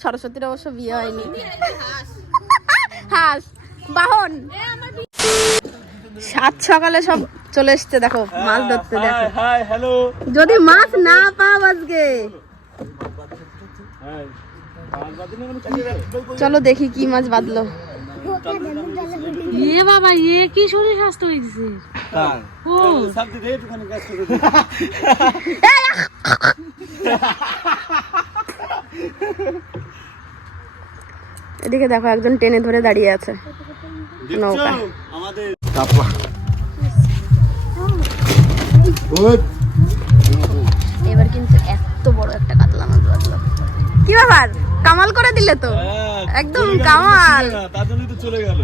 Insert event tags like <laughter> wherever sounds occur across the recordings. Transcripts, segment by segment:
সরস্বতীর অবশ্য বিয়ে হয়নি। হাস। বাহন। সাত সকালে সব চলে এসছে দেখো মাছ ধরতে দেখো। যদি মাছ না পাও আজকে। চলো দেখি কি মাছ বাঁধলো। এ বাবা এ কি শরীর স্বাস্থ্য হয়েছে? ও। <laughs> এদিকে দেখো একজন টেনে ধরে দাঁড়িয়ে আছে। নৌকা এবার কিন্তু এত বড় একটা কাতলা মাছ বাঁধলো কি ব্যাপার? কামাল করে দিলে তো? একদম কামাল। তার জন্যই তো চলে গেল।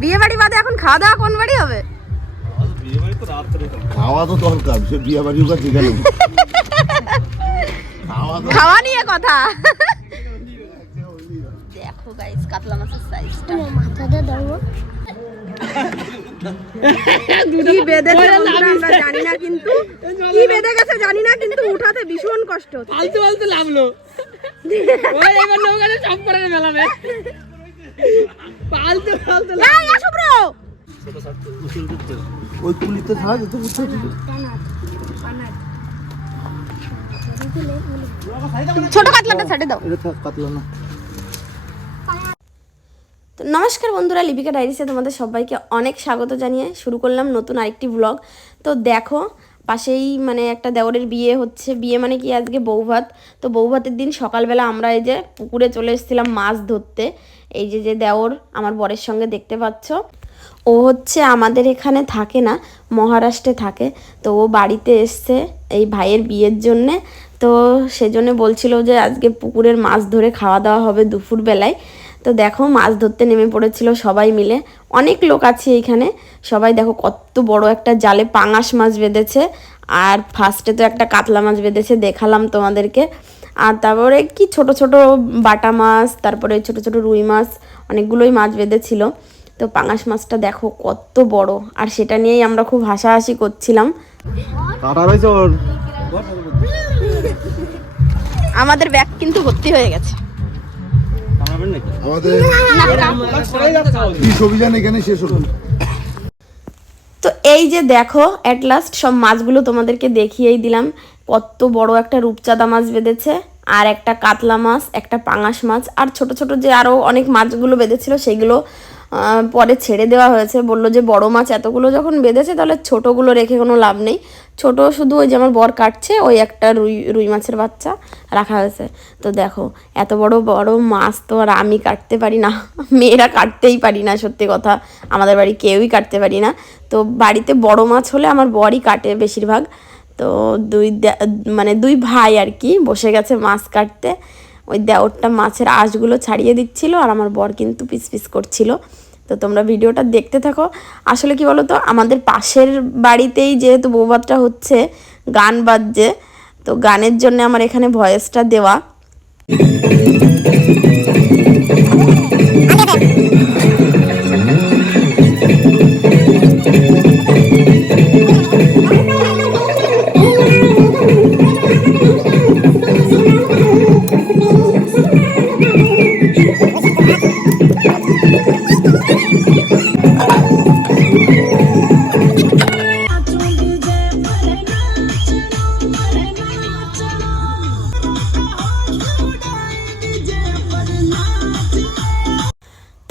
বিয়ে বাড়ি বাদে এখন খাওয়া দাওয়া কোন বাড়ি হবে? বিয়ে বাড়ি তো রাত্রে তো খাওয়া তো দরকার সে বিয়ে বাড়ি। <laughs> খাওয়া নিয়ে কথা। গাইস কাতলা মাছের সাইজটা কি আমরা জানি না কিন্তু। কি বেঁধে গেছে জানি না কিন্তু উঠাতে ভীষণ কষ্ট হচ্ছে। ফালতু ফালতু লাভলো ওই এবার নৌকাতে সব করে মেলাবে ফালতু ফালতু এই, আসো bro! ওই কুলিতে ছাড়া যেত বুঝতে ছোট কাতলাটা ছেড়ে দাও। এটা কাতলা না। তো নমস্কার বন্ধুরা, লিপিকা ডায়েরিসে তোমাদের সবাইকে অনেক স্বাগত জানিয়ে শুরু করলাম নতুন আরেকটি ব্লগ তো দেখো, পাশেই মানে একটা দেওরের বিয়ে হচ্ছে। বিয়ে মানে কি আজকে বৌভাত? তো বৌভাতের দিন সকালবেলা আমরা এই যে পুকুরে চলে এসেছিলাম মাছ ধরতে। এই যে যে দেওর আমার বরের সঙ্গে দেখতে পাচ্ছ। ও হচ্ছে আমাদের এখানে থাকে না, মহারাষ্ট্রে থাকে। তো ও বাড়িতে এসছে এই ভাইয়ের বিয়ের জন্যে। তো সেজন্য বলছিল যে আজকে পুকুরের মাছ ধরে খাওয়া দাওয়া হবে দুপুর বেলায় তো দেখো মাছ ধরতে নেমে পড়েছিল সবাই মিলে। অনেক লোক আছে এইখানে সবাই দেখো কত বড় একটা জালে পাঙাশ মাছ বেঁধেছে। আর ফার্স্টে তো একটা কাতলা মাছ বেঁধেছে দেখালাম তোমাদেরকে। আর তারপরে কি ছোট ছোট বাটা মাছ তারপরে ছোট ছোট রুই মাছ অনেকগুলোই মাছ বেঁধেছিল। তো পাঙাশ মাছটা দেখো কত বড়। আর সেটা নিয়েই আমরা খুব হাসাহাসি করছিলাম। আমাদের ব্যাগ কিন্তু ভর্তি হয়ে গেছে। আমাদের কি অভিযান এখানে শেষ হলো। তো এই যে দেখো অ্যাট লাস্ট সব মাছগুলো তোমাদেরকে দেখিয়েই দিলাম। কত বড় একটা রূপচাঁদা মাছ বেঁধেছে আর একটা কাতলা মাছ একটা পাঙাশ মাছ আর ছোট ছোট যে আরও অনেক মাছগুলো বেঁধেছিল সেগুলো পরে ছেড়ে দেওয়া হয়েছে। বলল যে, বড় মাছ এতগুলো যখন বেঁধেছে, তাহলে ছোটোগুলো রেখে কোনো লাভ নেই। ছোট শুধু ওই যে আমার বর কাটছে, ওই একটা রুই রুই মাছের বাচ্চা রাখা হয়েছে। তো দেখো, এত বড় বড় মাছ তো আর আমি কাটতে পারি না। <laughs> মেয়েরা কাটতেই পারি না, সত্যি কথা। আমাদের বাড়ি কেউই কাটতে পারি না। তো বাড়িতে বড় মাছ হলে আমার বরই কাটে বেশিরভাগ। তো দুই মানে দুই ভাই আর কি, বসে গেছে মাছ কাটতে। ওই দেওরটা মাছের আঁশগুলো ছাড়িয়ে দিচ্ছিল আর আমার বর কিন্তু পিস পিস করছিল। তো তোমরা ভিডিওটা দেখতে থাকো। আসলে কি বলো তো আমাদের পাশের বাড়িতেই যেহেতু বৌভাতটা হচ্ছে, গান বাজছে, তো গানের জন্য আমার এখানে ভয়েসটা দেওয়া।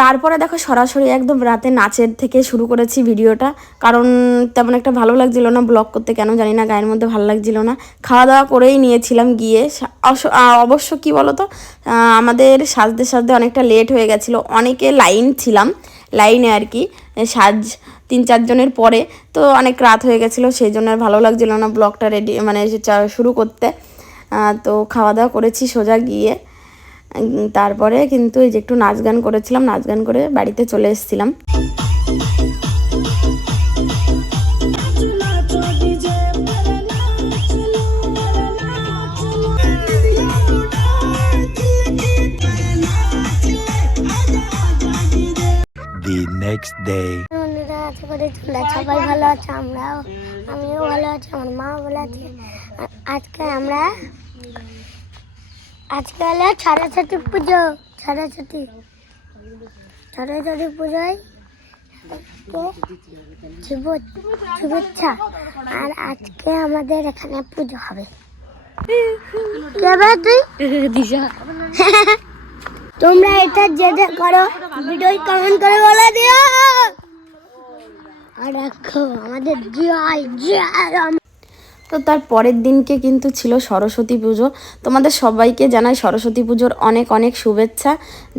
তারপরে দেখো সরাসরি একদম রাতে নাচের থেকে শুরু করেছি ভিডিওটা। কারণ তেমন একটা ভালো লাগছিল না ব্লগ করতে, কেন জানি না, গায়ের মধ্যে ভালো লাগছিল না। খাওয়া দাওয়া করেই নিয়েছিলাম গিয়ে। অবশ্য কি বলো তো আমাদের সাজতে সাজতে অনেকটা লেট হয়ে গেছিল। অনেকে লাইন ছিলাম লাইনে আর কি সাজ তিন চারজনের পরে। তো অনেক রাত হয়ে গেছিল, সেই জন্য আর ভালো লাগছিল না ব্লগটা রেডি মানে শুরু করতে। তো খাওয়া দাওয়া করেছি সোজা গিয়ে। তারপরে কিন্তু এই যে একটু নাচ গান করেছিলাম নাচ গান করে বাড়িতে চলে এসেছিলাম। The next day. বন্ধুরা আশা করি তোমরা সবাই ভালো আছো আমরাও আমিও ভালো আছি আমার মা ভালো আছে। আজকে আমরা আজকে হলো সরস্বতী পুজো সরস্বতী সরস্বতী পুজোয় শুভেচ্ছা। আর আজকে আমাদের এখানে পুজো হবে। <laughs> তোমরা এটা যেটা করো ভিডিও কমেন্ট করে বলে দিও। আর রাখো আমাদের জয় জয় রাম। তো তার পরের দিনকে কিন্তু ছিল সরস্বতী পুজো। তোমাদের সবাইকে জানাই সরস্বতী পুজোর অনেক অনেক শুভেচ্ছা।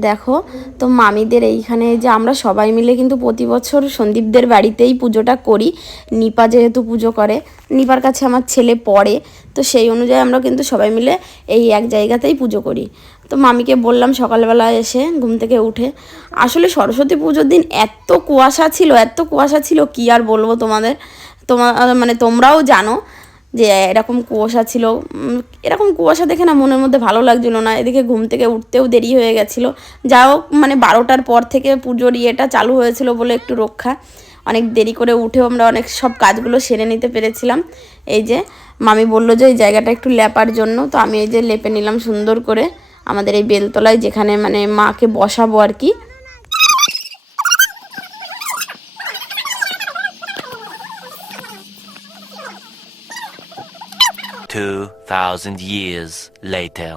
দেখো, তো মামিদের এইখানে যে আমরা সবাই মিলে কিন্তু প্রতি বছর সন্দীপদের বাড়িতেই পুজোটা করি। নিপা যেহেতু পুজো করে, নিপার কাছে আমার ছেলে পড়ে, তো সেই অনুযায়ী আমরা কিন্তু সবাই মিলে এই এক জায়গাতেই পুজো করি। তো মামিকে বললাম সকালবেলা এসে ঘুম থেকে উঠে, আসলে সরস্বতী পুজোর দিন এত কুয়াশা ছিল, এত কুয়াশা ছিল, কি আর বলব তোমাদের? তোমার মানে তোমরাও জানো যে এরকম কুয়াশা ছিল এরকম কুয়াশা দেখে না মনের মধ্যে ভালো লাগছিল না। এদিকে ঘুম থেকে উঠতেও দেরি হয়ে গেছিল। যা হোক মানে বারোটার পর থেকে পুজোর ইয়েটা চালু হয়েছিল বলে একটু রক্ষা। অনেক দেরি করে উঠেও আমরা অনেক সব কাজগুলো সেরে নিতে পেরেছিলাম। এই যে, মামি বলল যে এই জায়গাটা একটু লেপার জন্য, তো আমি এই যে লেপে নিলাম সুন্দর করে। আমাদের এই বেলতলায় যেখানে মানে মাকে বসাবো আর কি Two thousand years later.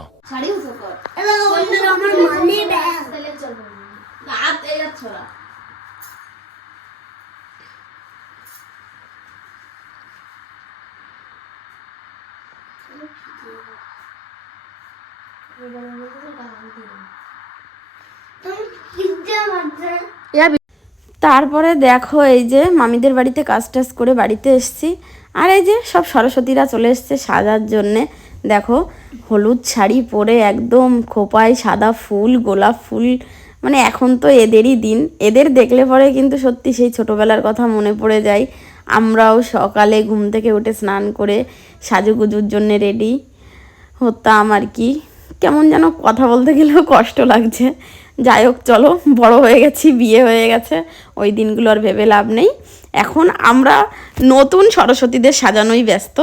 তারপরে দেখো এই যে মামিদের বাড়িতে কাজ টাজ করে বাড়িতে এসছি আর এই যে সব সরস্বতীরা চলে এসছে সাজার জন্যে। দেখো, হলুদ শাড়ি পরে একদম খোপায় সাদা ফুল, গোলাপ ফুল মানে এখন তো এদেরই দিন। এদের দেখলে পরে কিন্তু সত্যি সেই ছোটোবেলার কথা মনে পড়ে যায়। আমরাও সকালে ঘুম থেকে উঠে স্নান করে সাজুগুজুর জন্যে রেডি হতাম আর কি। কেমন যেন কথা বলতে গেলেও কষ্ট লাগছে। যাই হোক চলো বড় হয়ে গেছি বিয়ে হয়ে গেছে ওই দিনগুলো আর ভেবে লাভ নেই। এখন আমরা নতুন সরস্বতীদের সাজানোই ব্যস্ত।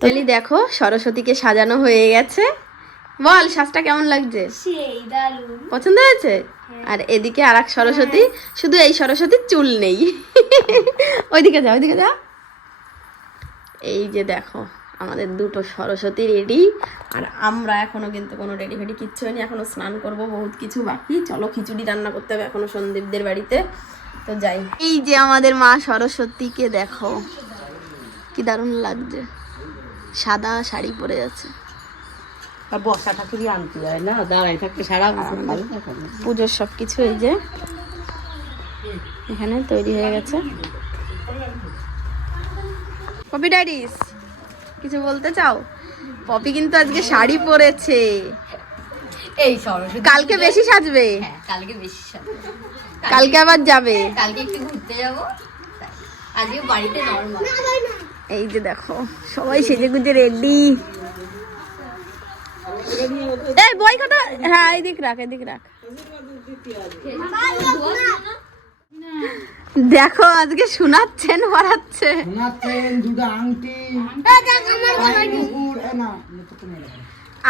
তো দেখো সরস্বতীকে সাজানো হয়ে গেছে। বল সাজটা কেমন লাগছে? পছন্দ হয়েছে? আর এদিকে আর এক সরস্বতী শুধু এই সরস্বতীর চুল নেই। ওইদিকে যা ওইদিকে যা এই যে দেখো আমাদের দুটো সরস্বতী রেডি। আর আমরা এখনও কিন্তু কোনো রেডি ফেডি কিচ্ছু হয়নি এখনও স্নান করব বহুত কিছু বাকি। চলো খিচুড়ি রান্না করতে হবে এখনও সন্দীপদের বাড়িতে। তো যাই। এই যে আমাদের মা সরস্বতীকে দেখো কি দারুণ লাগছে। সাদা শাড়ি পরে আছে। বর্ষা ঠাকুরই আনতে যায় না? দাঁড়াই থাকতে সারা। পুজোর সব কিছু এই যে এখানে তৈরি হয়ে গেছে। পপি ডাইরিস কিছু বলতে চাও? পপি কিন্তু আজকে শাড়ি পরেছে। এই সরস্বতী কালকে বেশি সাজবে? হ্যাঁ, কালকে বেশি সাথে কালকে আবার যাবে? কালকে একটু ঘুরতে যাব। আজকে বাড়িতে নর্মাল এই যে দেখো সবাই সেজে গুজে রেডি এই বই খাতা হ্যাঁ এদিক রাখ এদিক রাখ। দেখো আজকে শোনাচ্ছেন পড়াচ্ছে। দুটো আংটি।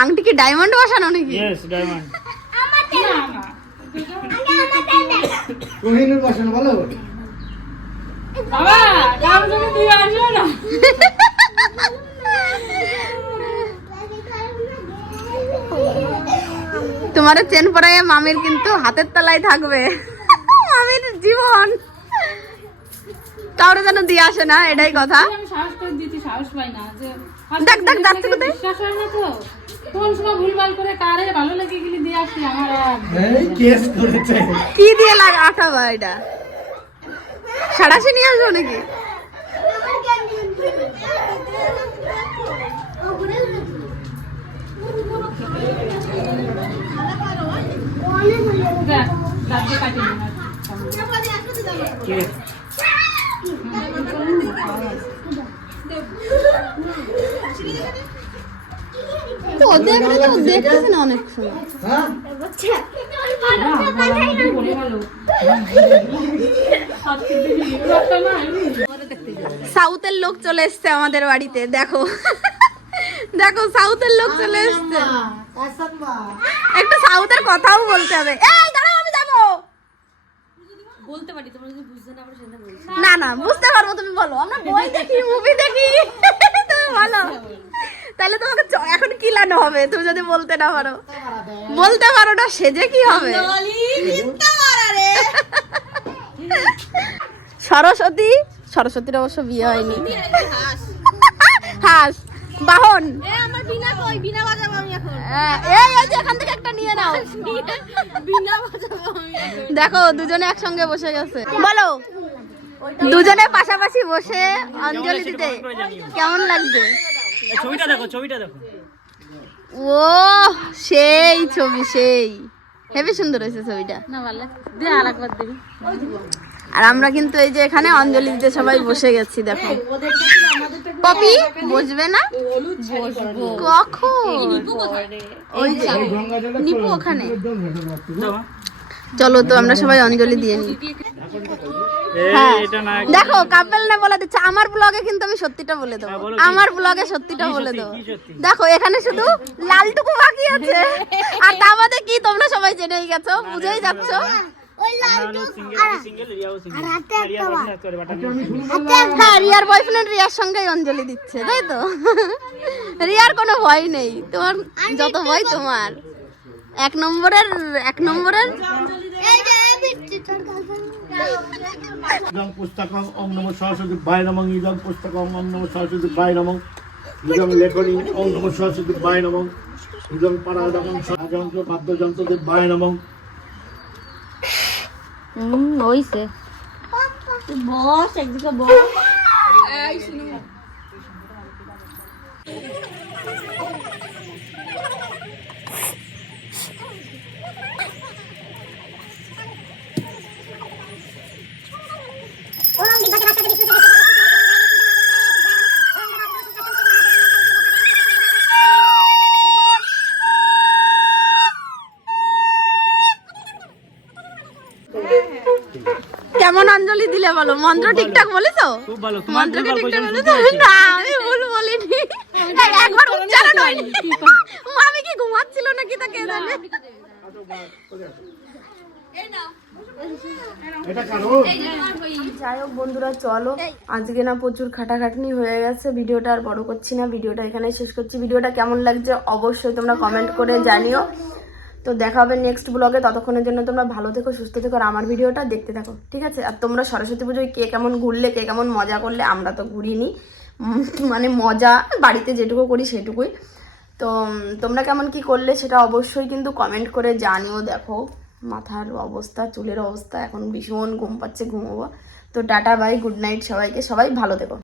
আংটি কি ডায়মন্ড বসানো নাকি? রোহিণীর বসেন বলো। তোমার চেন পরাইয়া মামির কিন্তু হাতের তলায় থাকবে। মামির জীবন। কাউরে যেন দিয়ে আসে না এটাই কথা। সাহস করে দিতে সাহস পাই না যে দেখ, দেখ, যাচ্ছে কোথায়? বিশ্বাস হয় না তো। কোন সময় ভুলভাল করে কারে ভালো লেগে গেলে দিয়ে আসি আমার এই কেস করেছে। কি দিয়ে লাগে আঠাবা এটা? সাড়াশি নিয়ে আসব নাকি? দেখ রাজ্যে কাটিয়ে দিন ওদের তো দেখতেছে না অনেক সময়। হ্যাঁ? সাউথের লোক চলে এসছে আমাদের বাড়িতে দেখো। দেখো সাউথের লোক চলে এসছে। একটু সাউথের কথাও বলতে হবে। এই দাঁড়াও আমি যাব। না না বুঝতে পারব তুমি বলো। আমরা বই দেখি মুভি দেখি। বলো তাহলে তোমাকে এখন কিলানো হবে তুমি যদি বলতে না পারো। বলতে পারো না সেজে কি হবে? সরস্বতী? সরস্বতীর অবশ্য বিয়ে হয়নি। হাস। বাহন। দেখো দুজনে একসঙ্গে বসে গেছে। বলো। দুজনে পাশাপাশি বসে অঞ্জলি দিতে। কেমন লাগছে? ছবিটা দেখো ছবিটা দেখো। ও সেই ছবি সেই। হেবি সুন্দর হয়েছে ছবিটা। না ভালো দে আর আমরা কিন্তু এই যে এখানে অঞ্জলি দিতে সবাই বসে গেছি দেখো। পপি বসবে না? কখন? ওই যে। নিপু ওখানে। চলো তো আমরা সবাই অঞ্জলি দিয়ে নিই। দেখো কাপেল না বলে দিচ্ছে আমার ব্লগে কিন্তু আমি সত্যিটা বলে দেবো আমার ব্লগে সত্যিটা বলে দেবো দেখো এখানে শুধু লালটুকু বাকি আছে আর তা বাদে কি তোমরা সবাই জেনেই গেছো বুঝেই যাচ্ছ। হ্যাঁ রিয়ার বয়ফ্রেন্ড রিয়ার সঙ্গেই অঞ্জলি দিচ্ছে তাই তো রিয়ার কোনো ভয় নেই তোমার যত ভয় তোমার এক নম্বরের এক নম্বরের ইদং পুস্তকং ওম নম সরস্বতী বাই নমং ইদং পুস্তকং ওম নম সরস্বতী বাই নমং ইদং লেখনী ওম নম সরস্বতী বাই নমং ইদং পারাদকং যন্ত্র বাদ্যযন্ত্রদের বাই নমঃ। বস একদিকে বস। কেমন অঞ্জলি দিলে বলো? মন্ত্র ঠিকঠাক বলেছ? খুব ভালো। মন্ত্র কি ঠিকঠাক বলেছ? না আমি ভুল বলিনি। একবার উচ্চারণ হয়নি। <laughs> আমি কি ঘুমাচ্ছিল নাকি তা কে জানে যাই হোক বন্ধুরা চলো। আজকে না প্রচুর খাটাখাটনি হয়ে গেছে। ভিডিওটা আর বড় করছি না। ভিডিওটা এখানে শেষ করছি। ভিডিওটা কেমন লাগছে অবশ্যই তোমরা কমেন্ট করে জানিও। তো দেখা হবে নেক্সট ব্লগে ততক্ষণের জন্য তোমরা ভালো থেকো, সুস্থ থেকো আর আমার ভিডিওটা দেখতে থাকো, ঠিক আছে? আর তোমরা সরস্বতী পুজোয় কে কেমন ঘুরলে, কে কেমন মজা করলে, আমরা তো ঘুরিনি। মানে মজা, বাড়িতে যেটুকু করি সেটুকুই। তো তোমরা কেমন কি করলে সেটা অবশ্যই কিন্তু কমেন্ট করে জানিও, দেখো। মাথার অবস্থা, চুলের অবস্থা, এখন ভীষণ ঘুম পাচ্ছে, ঘুমোবো। তো টাটা বাই গুড নাইট সবাইকে। সবাই ভালো থেকো।